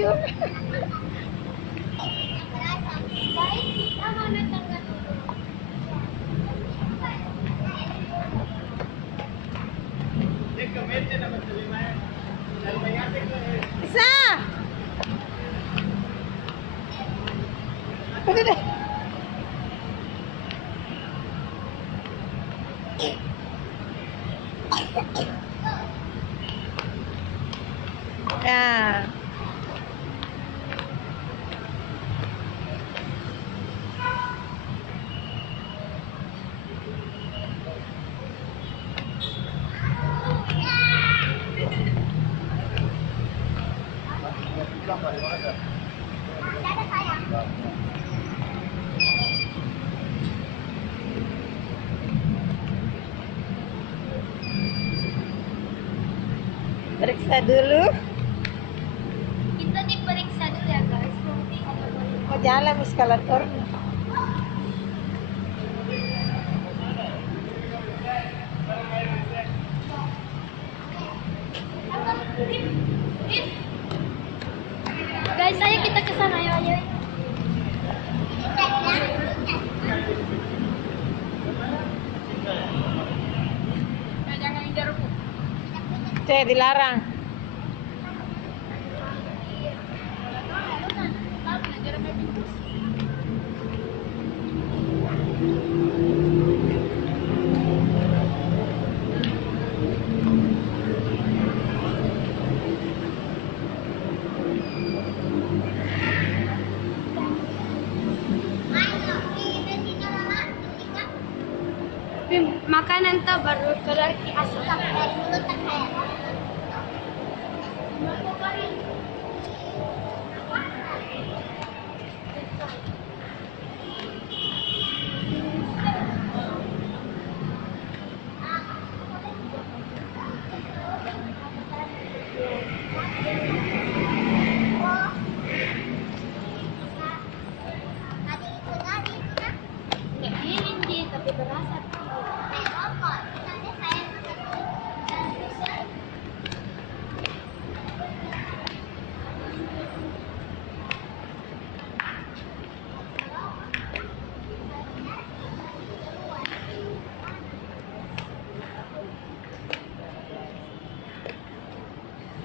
Yun. Isa! Pwede na. Yeah. Periksa dulu. Kita diperiksa dulu ya guys. Mau jalan eskalator. Guys, ayo kita ke sana, ayo ayo. Jangan ngejar Bu. Cek, dilarang. Makanan tuh baru keluar di asap dari mulut kayak. Nggak dingin sih, tapi berasa.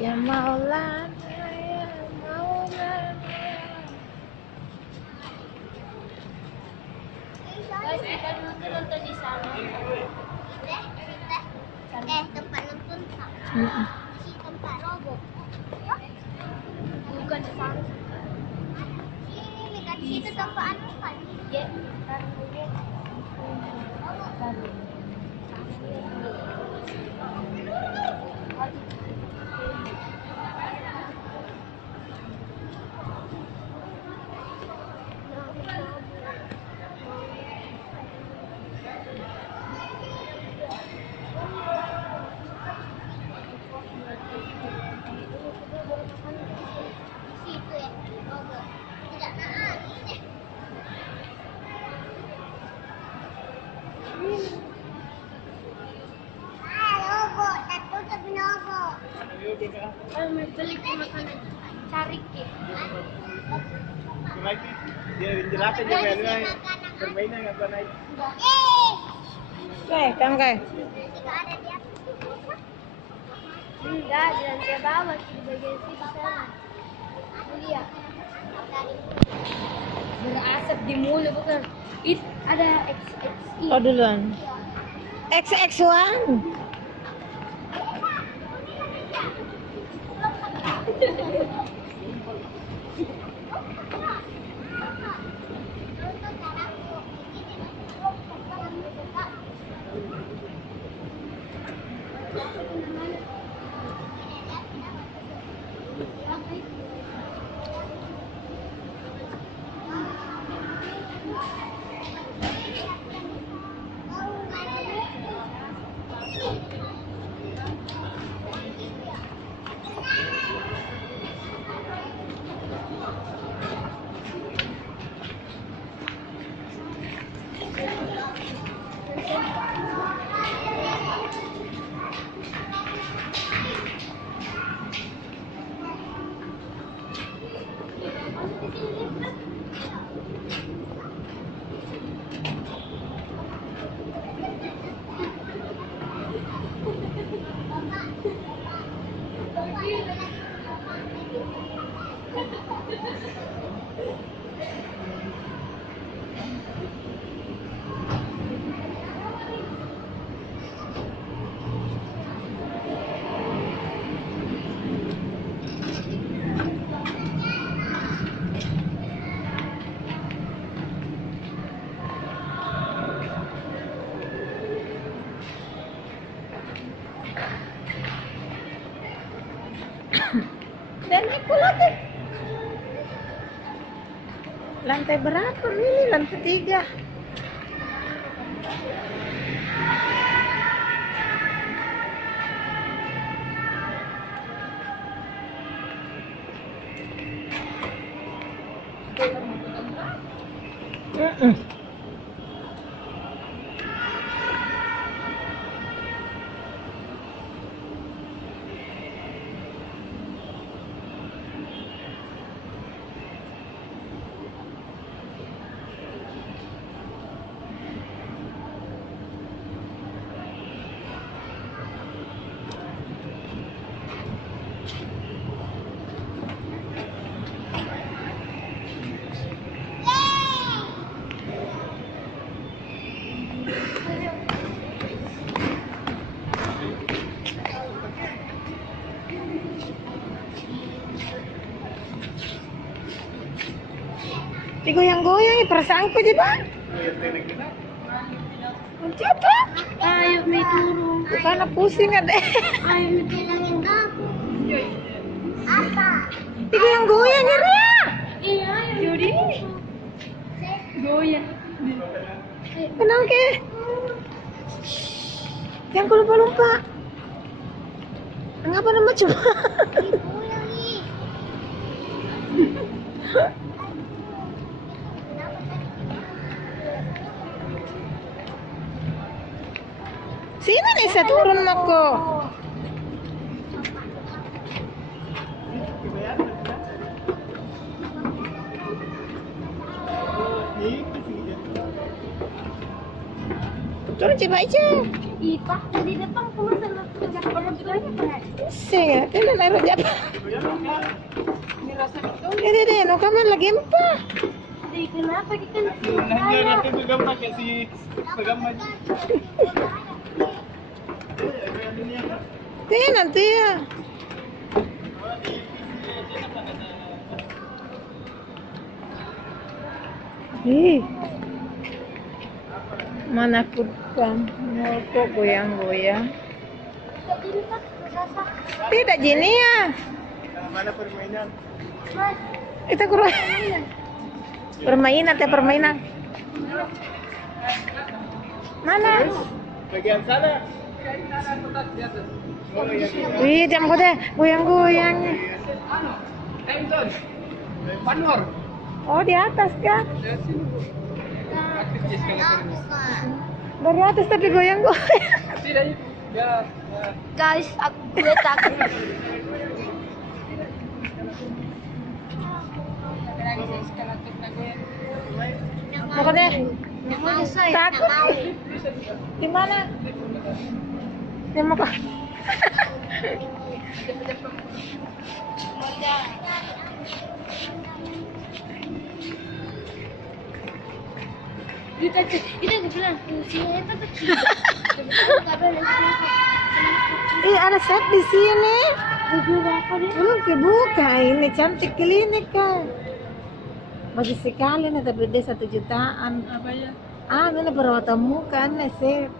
Ya Maulana, ya Maulana. Guys, kita dulu tuh nonton di sana. Tempat nonton si tempat robot. Bukan di sana. Ini kan di situ tempat anu kan. Ya, kan situ ya, robot. Tidak nahan ini. Robot, satu tapi robot. Mau beli makanan, cari ke. Dia jelasin juga ini permainan nggak pernah naik. Kamu kayak. Tidak ada di atas. Enggak, di lantai bawah di bagian situ sana. Lihat. Berasap di mulut bukan. Ada XXI. Oh duluan. XX1. Lihat. Lantai berapa ini? Lantai 3. Digoyang-goyang, perasaanku di Pak. Coba. Ayo may turun. Bukan pusing ada. Ayo may bilangin ako. Apa? Digoyang-goyang ya. Iya, Yudi. Goyang. Tenang ke. Yang ku lupa-lupa. Ngapa nama coba? Goyang nih. Sini nih saya turun mako. Turun coba aja. Ipa, di depan kamu sama kerja orang tuanya kan? Saya, ini naruh japa. Ini deh, no kamar lagi empat. Jadi kenapa kita Nanti pegang pakai si pegang maju. Ini nanti ya. Ih, mana kamu kok goyang-goyang? Jadi Pak, berasa. Tidak gini ya. Mana permainan? Mas, Kita kurang permainan teh permainan. Mana? Bagian sana. Oh, iya. Wih, jam deh goyang-goyang. Panor. Oh, di atas kan? Dari atas tapi goyang-goyang. guys, gue takut. Mau deh. Mau saya Takut. mau. Di mana? Dia mau kah? Itu gue bilang fungsinya itu kecil. Ih, ada set di sini. Buku apa deh? Belum kebuka. Ini cantik klinik kan. Bagus sekali nih, tapi dia 1 jutaan. Apa ya? Ah, ini perawatan muka nih, set.